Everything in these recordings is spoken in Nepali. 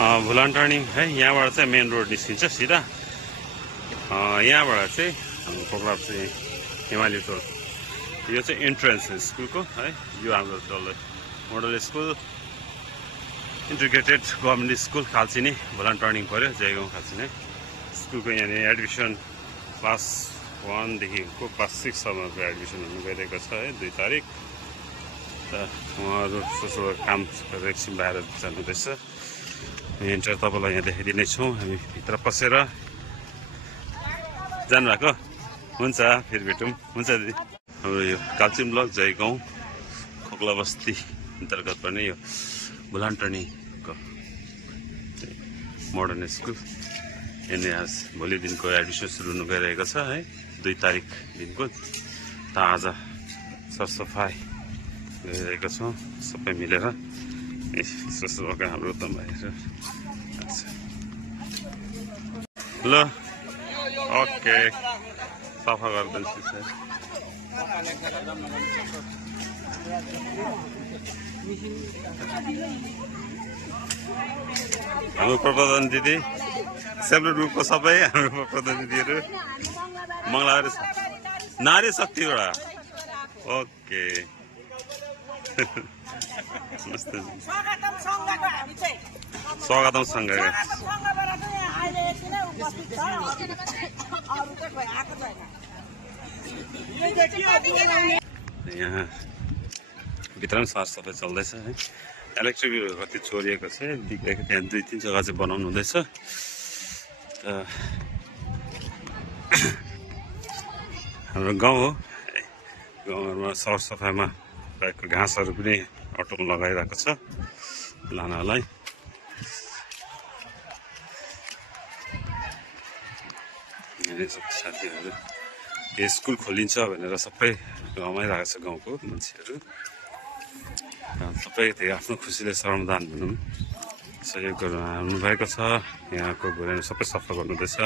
भुलान टर्निङ है, यहाँबाट चाहिँ मेन रोड निस्किन्छ सिधा। यहाँबाट चाहिँ हाम्रो प्रोग्राम चाहिँ हिमाली टोल, यो चाहिँ इन्ट्रेन्स स्कुलको है। यो हाम्रो डल्लै model school integrated government school Kalchini, भुलान टर्निङ पऱ्यो, जयगाउँ कालचिनी स्कुलको। यहाँनिर एडमिसन क्लास 1 देखिको क्लास 6 सम्मको एडमिसन हुनु गइरहेको छ है, 2 तारिक। त उहाँहरू सोसो काम एकछिन बाहिर जानुहुँदैछ। इन्टर तपाईँलाई यहाँ देखाइदिने छौँ, हामी भित्र पसेर जानुभएको हुन्छ, फेरि भेटौँ। हुन्छ दिदी। हाम्रो यो कालचिनी ब्लक जयगाउँ खोक्ला बस्ती अन्तर्गत पर्ने यो भुलान टर्निङको मोडर्न स्कुल। यहाँनिर आज भोलि दिनको एडमिसन सुरु हुनु गइरहेको छ है, 2 तारिक दिनको। ताजा सरसफाइ गरिरहेको छौँ सबै मिलेर। सरसफाइको हाम्रो त बाहिर ल, ओके, सफा गरिदिन्छु सर। हाम्रो प्रप्रधान दिदी, सेल्फ हेल्प ग्रुपको सबै हाम्रो प्रप्रधान दिदीहरू मङ्गलबार नारी शक्तिबाट। ओके, स्वागतम सङ्घ। यहाँ भित्र पनि सरसफाइ चल्दैछ है। इलेक्ट्रिक कति चोरिएको छ, बिग्रेको त्यहाँ 2-3 जग्गा चाहिँ बनाउनु हुँदैछ। हाम्रो गाउँ हो, गाउँहरूमा सरसफाइमा रहेको घाँसहरू पनि अटोमा लगाइरहेको छ लानलाई। साथीहरू यो स्कुल खोलिन्छ भनेर सबै रमाइरहेको छ, गाउँको मान्छेहरू सबै त्यही आफ्नो खुसीले श्रमदान भनौँ सहयोग गर्नु आउनुभएको छ। यहाँको घुराइमा सबै सफा गर्नुहुँदैछ,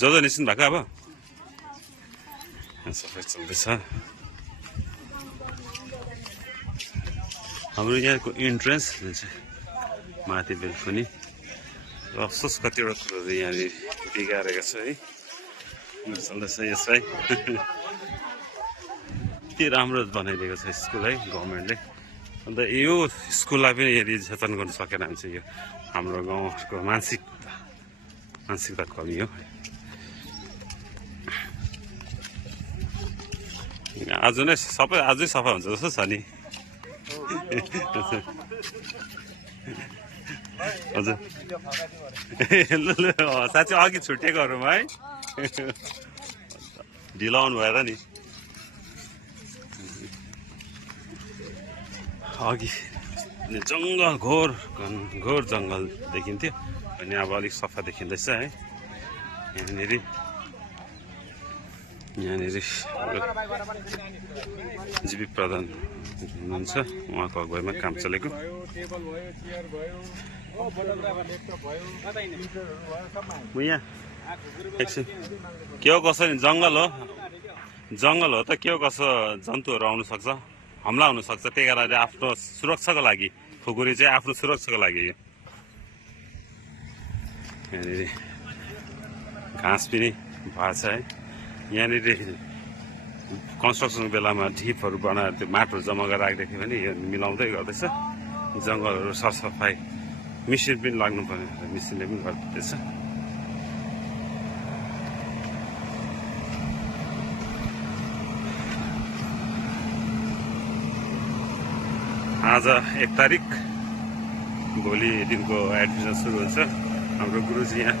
जो निस्किनु भएको अब सफाइ चल्दैछ। हाम्रो यहाँको इन्ट्रेन्स जुन चाहिँ माथि बेलकुनी, र अफसोस कतिवटा कुरोहरू यहाँनिर बिगारेको छ है, चल्दैछ यसलाई। यति राम्रो बनाइदिएको छ स्कुल है गभर्मेन्टले। अन्त यो स्कुललाई पनि यदि जतन गर्नु सकेन भने चाहिँ यो हाम्रो गाउँको मानसिकता कमी हो। आज नै सबै आजै सफा हुन्छ जस्तो छ नि। हजुर साँच्चै अघि छुट्टिएकोहरूमा है ढिलो आउनु भएर नि। अघि जङ्गल घोर जङ्गल देखिन्थ्यो, अनि अब अलिक सफा देखिँदैछ है। यहाँनिर जीवी प्रधान हुनुहुन्छ, उहाँको अगुवाईमा काम चलेको। यहाँ एकछिन के हो कसो नि, जङ्गल हो त के हो कसो जन्तुहरू आउनु सक्छ, हमला हुनसक्छ। त्यही कारणले आफ्नो सुरक्षाको लागि, खुकुरी चाहिँ आफ्नो सुरक्षाको लागि यहाँनिर घाँस पनि भएको छ है। यहाँनिर कन्स्ट्रक्सनको बेलामा ढिपहरू बनाएर त्यो माटोहरू जम्मा गरेर राखिदिएको थियो भने यो मिलाउँदै गर्दैछ। जङ्गलहरू सरसफाइ मिसिन पनि लाग्नुपर्ने, मिसिनले पनि गरिदिँदैछ। आज 1 तारिक, भोलि दिनको एडमिसन सुरु हुन्छ। हाम्रो गुरुजी यहाँ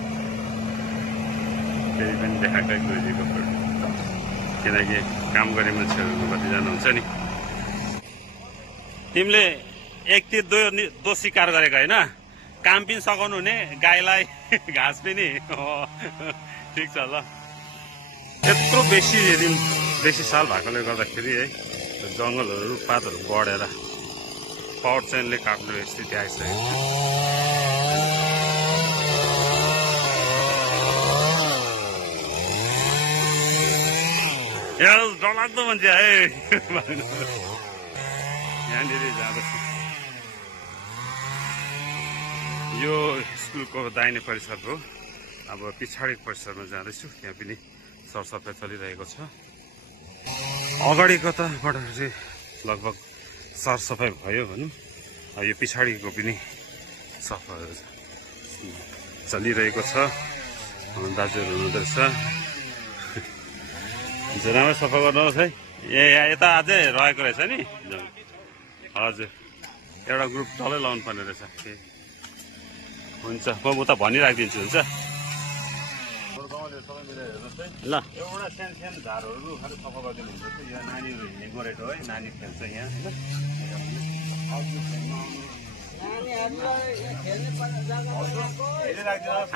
फेरि पनि देखाएकै गुरुजीको, किनकि काम गर्ने मान्छेहरू कतिजना हुन्छ नि। तिमीले 1 तिर 2 शिकार गरेको होइन, काम पनि सघाउनु हुने, गाईलाई घाँस पनि। ठिक छ ल। यत्रो बेसी साल भएकोले गर्दाखेरि है जङ्गलहरू रुखपातहरू बढेर पावर चेनले काट्ने स्थिति आइसकेको छ। डरलाग्दो मान्छे है यहाँनिर जाँदैछ। यो स्कुलको दाहिने परिसर हो। अब पछाडिको परिसरमा जाँदैछु, त्यहाँ पनि सरसफाइ चलिरहेको छ। अगाडिको त मोटामोटी लगभग सरसफाइ भयो भनौँ। यो पछाडिको पनि सफा चलिरहेको छ। दाजुहरू हुनुहुँदो रहेछ, राम्रो सफा गर्नुहोस् है। यता अझै रहेको रहेछ नि। हजुर, एउटा ग्रुप डल्लै लाउनु पर्ने रहेछ। हुन्छ, म उता भनिराखिदिन्छु। हुन्छ ल, एउटा सानो सानो झारहरू खालि सफा गरिदिनु हुन्छ। यहाँ नानीहरू हिँड्ने गोरेटो है, नानी खेल्छ यहाँ।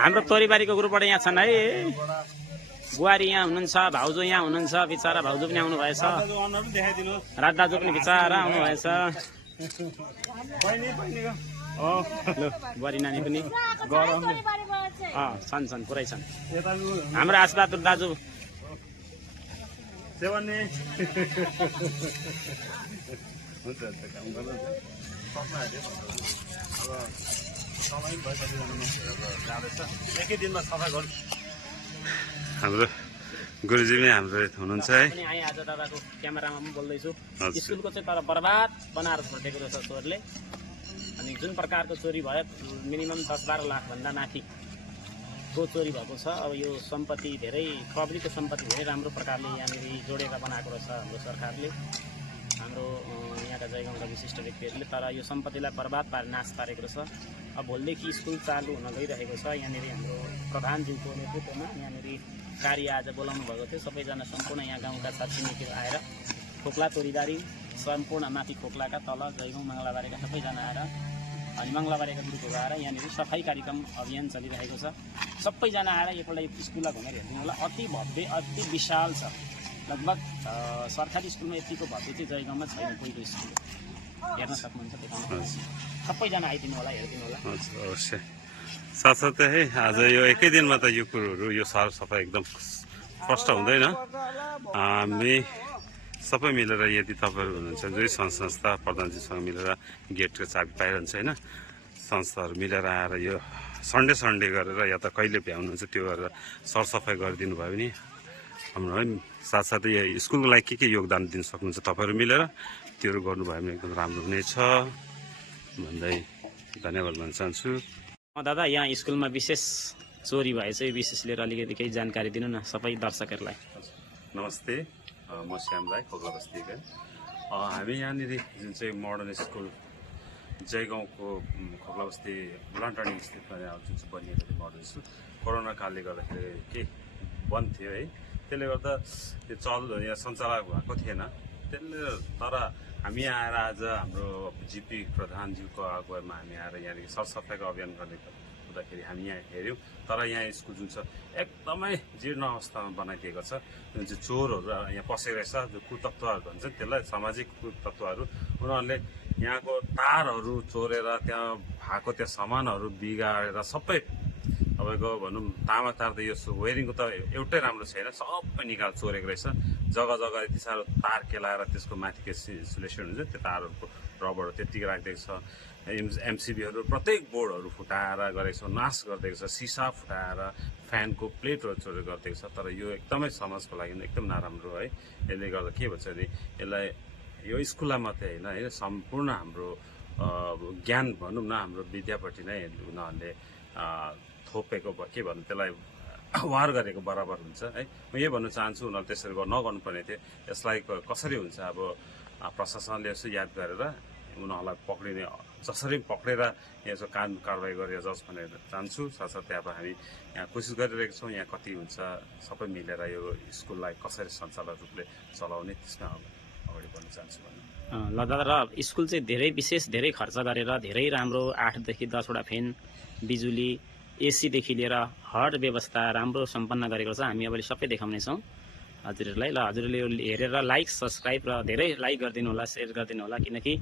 हाम्रो तोरीबारीको ग्रुपबाट यहाँ छन् है। बुहारी यहाँ हुनुहुन्छ, भाउजू यहाँ हुनुहुन्छ। बिचरा भाउजू पनि आउनु भएछ, राज दाजु पनि बिचरा आउनु भएछ। बुहारी नानी पनि छन्, पुरै छन्। हाम्रो आशबहादुर दाजु एकै दिनमा सफा गर्नु। हाम्रो गुरुजी नै हाम्रो हुनुहुन्छ है। आज दादाको क्यामेरामा पनि बोल्दैछु। स्कुलको चाहिँ तर बर्बाद बनाएर छोडेको रहेछ चोरले। अनि जुन प्रकारको चोरी भयो, मिनिमम 10-12 लाख भन्दा माथिको चोरी भएको छ। अब यो सम्पत्ति धेरै, पब्लिकको सम्पत्ति धेरै राम्रो प्रकारले यहाँनिर जोडेर बनाएको रहेछ हाम्रो सरकारले, हाम्रो यहाँका जयगाउँका विशिष्ट व्यक्तिहरूले। तर यो सम्पत्तिलाई बर्बाद पारेर नाश पारेको रहेछ। अब भोलिदेखि स्कुल चालु हुन गइरहेको छ। यहाँनिर हाम्रो प्रधानज्यूको नेतृत्वमा यहाँनिर कार्य आज बोलाउनु भएको थियो। सबैजना सम्पूर्ण यहाँ गाउँका छरछिमेकीहरू आएर खोक्ला तोरीबारी सम्पूर्ण माथि खोक्लाका तल जयगाउँ मङ्गलाबारीका सबैजना आएर अनि मङ्गलाबारीका ग्रुपहरू आएर यहाँनिर सफाई कार्यक्रम अभियान चलिरहेको छ। सबैजना आएर एकपल्ट स्कुललाई घुमेर हेरिदिनु होला। अति भव्य, अति विशाल छ। लगभग सरकारी स्कुलमा यतिको भव्य चाहिँ जयगाउँमा छैन। पहिलो स्कुल हेर्न सक्नुहुन्छ, देखाउनु। सबैजना आइदिनु होला, हेरिदिनु होला। अवश्य। साथसाथै है, आज यो एकै दिनमा त यो कुरोहरू, यो सरसफाइ एकदम स्पष्ट हुँदैन। हामी सबै मिलेर, यदि तपाईँहरू हुनुहुन्छ जोही संस्था प्रधानजीसँग मिलेर गेटको चाबी पाइरहन्छ होइन, संस्थाहरू मिलेर आएर यो सन्डे गरेर या त कहिले भ्याउनुहुन्छ त्यो गरेर सरसफाइ गरिदिनु भयो भने हाम्रो है। साथसाथै यो स्कुलको लागि के योगदान दिन सक्नुहुन्छ तपाईँहरू मिलेर, त्योहरू गर्नुभयो भने एकदम राम्रो हुनेछ भन्दै धन्यवाद भन्न चाहन्छु। दादा, यहाँ स्कुलमा विशेष चोरी भएछ, यो विशेष लिएर अलिकति केही जानकारी दिनु न सबै दर्शकहरूलाई। नमस्ते, म श्याम राई, खोक्ला बस्तीका। हामी यहाँनिर जुन चाहिँ मोडर्न स्कुल जयगाउँको खोक्ला बस्ती ब्लान्टर्निङ स्थितमा जुन चाहिँ बनिएको थियो मोडर्न स्कुल, कोरोना कालले गर्दाखेरि केही बन्द थियो है। त्यसले गर्दा त्यो यहाँ सञ्चालक भएको थिएन। त्यसले तर हामी आएर आज हाम्रो जिपी प्रधानज्यूको अगुवाईमा हामी आएर यहाँनिर सरसफाइको अभियान गर्ने हुँदाखेरि हामी यहाँ हेऱ्यौँ। तर यहाँ स्कुल जुन छ एकदमै जीर्ण अवस्थामा बनाइदिएको छ। जुन चाहिँ चोरहरू यहाँ पसेको रहेछ, जो कुतत्त्वहरू भन्छ त्यसलाई, सामाजिक कुतत्त्वहरू, उनीहरूले यहाँको तारहरू चोरेर त्यहाँ भएको त्यो सामानहरू बिगारेर सबै तपाईँको भनौँ तामा तार त यो वेयरिङको त एउटै राम्रो छैन, सबै चोरेको रहेछ। जग्गा जग्गा यति साह्रो तार केलाएर त्यसको माथिको इन्सुलेसन हुन्छ त्यो तारहरूको रबरहरू त्यत्तिकै राखिदिएको छ। एमसिबीहरू प्रत्येक बोर्डहरू फुटाएर गरेको छ, नाश गरिदिएको छ, सिसा फुटाएर फ्यानको प्लेटहरू चोरेर गरिदिएको छ। तर यो एकदमै समाजको लागि एकदम नराम्रो है। यसले गर्दा के भन्छ भने यसलाई यो स्कुललाई मात्रै होइन, सम्पूर्ण हाम्रो ज्ञान भनौँ न, हाम्रो विद्यापट्टि नै उनीहरूले थोपेको के भन्नु त्यसलाई वार गरेको बराबर हुन्छ है। म यही भन्न चाहन्छु, उनीहरूले त्यसरी नगर्नुपर्ने थियो। यसलाई कसरी हुन्छ, अब प्रशासनले यसो याद गरेर उनीहरूलाई पक्रिने, जसरी पक्रेर यसो कानुन कारवाही गरेर जाओस् भनेर चाहन्छु। साथसाथै अब हामी यहाँ कोसिस गरिरहेको छौँ, यहाँ कति हुन्छ सबै मिलेर यो स्कुललाई कसरी सञ्चालक रूपले चलाउने त्यसमा अगाडि बढ्न चाहन्छु। ल दादा, र स्कुल चाहिँ धेरै विशेष धेरै खर्च गरेर धेरै राम्रो 8 देखि 10वटा फ्यान, बिजुली, एसीदेखि लिएर हर व्यवस्था राम्रो सम्पन्न गरेको छ। हामी अब सबै देखाउनेछौँ हजुरहरूलाई। ल, हजुरले यो हेरेर लाइक, सब्सक्राइब र धेरै लाइक गरिदिनु होला, सेयर गरिदिनु होला। किनकि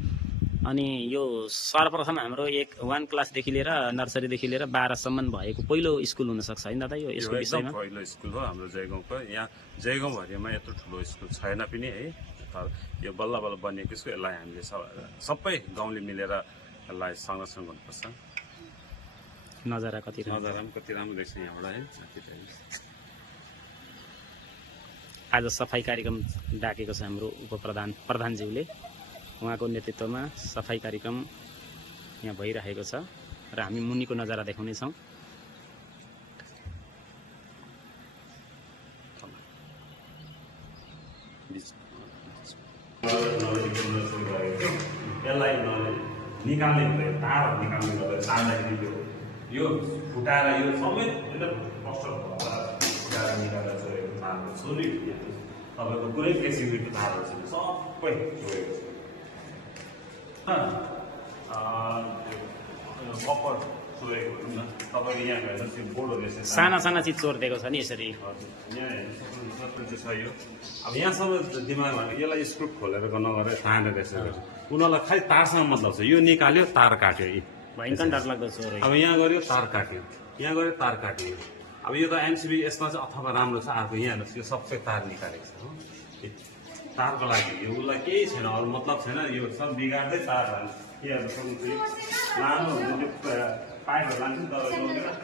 अनि यो सर्वप्रथम हाम्रो 1 क्लासदेखि लिएर नर्सरीदेखि लिएर 12सम्म भएको पहिलो स्कुल हुनसक्छ होइन दादा? यो यसको विषयमा पहिलो स्कुल हो हाम्रो जयगाउँको। यहाँ जयगाउँभरिमा यत्रो ठुलो स्कुल छैन पनि है। तर यो बल्ल बल्ल बनिएको स्कुल, यसलाई हामीले सबै गाउँले मिलेर यसलाई संरक्षण गर्नुपर्छ। नजारा कति राम्रो। नजारा पनि कति राम्रो देख्छ यहाँबाट है। आज सफाई कार्यक्रम डाकेको छ हाम्रो प्रधानज्यूले। उहाँको नेतृत्वमा सफाई कार्यक्रम यहाँ भइरहेको छ र हामी मुनिको नजारा देखाउनेछौँ। यसलाई निकाल्ने हुँदैन, तार निकाल्ने गर्दा तार्दाखेरि यो फुटाएर यो सबै कष्ट फुटाएर निकालेर छोडेको तारहरू छोरी तपाईँको कुनै किसिमको तारहरू छैन, सबै छोडेको छ। कपर छोडेको भनौँ न, तपाईँको यहाँ गएर त्यो बोर्डहरूले साना साना चिज चोरिदिएको छ नि यसरी। यहाँ हेर्नु छ यो। अब यहाँसम्म दिमाग भने यसलाई स्क्रू खोलेर नगरेर तानेर यसरी उनीहरूलाई खालि तारसँग मतलब छ। यो निकाल्यो तार काट्यो, भयङ्कर डरलाग्दो चोर। अब यहाँ गऱ्यो तार काट्यो, यहाँ गऱ्यो तार काट्यो। अब यो त एमसिबी यसमा चाहिँ अथवा राम्रो छ, अर्को यहाँ हेर्नुहोस् यो सबै तार निकालेको छ। तारको लागि यो उसलाई केही छैन, अरू मतलब छैन, यो सब बिगार्दै तार हाल्नु। के हेर्नु सक्नु लानु पाइपहरू लान्छु तर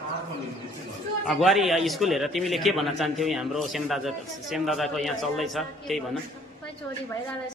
तारको निम्ति चाहिँ अगुवारी स्कुल हेरेर तिमीले के भन्न चाहन्थ्यौ? हाम्रो सेम दादाको यहाँ चल्दैछ, केही भन। चोरी भइरहेको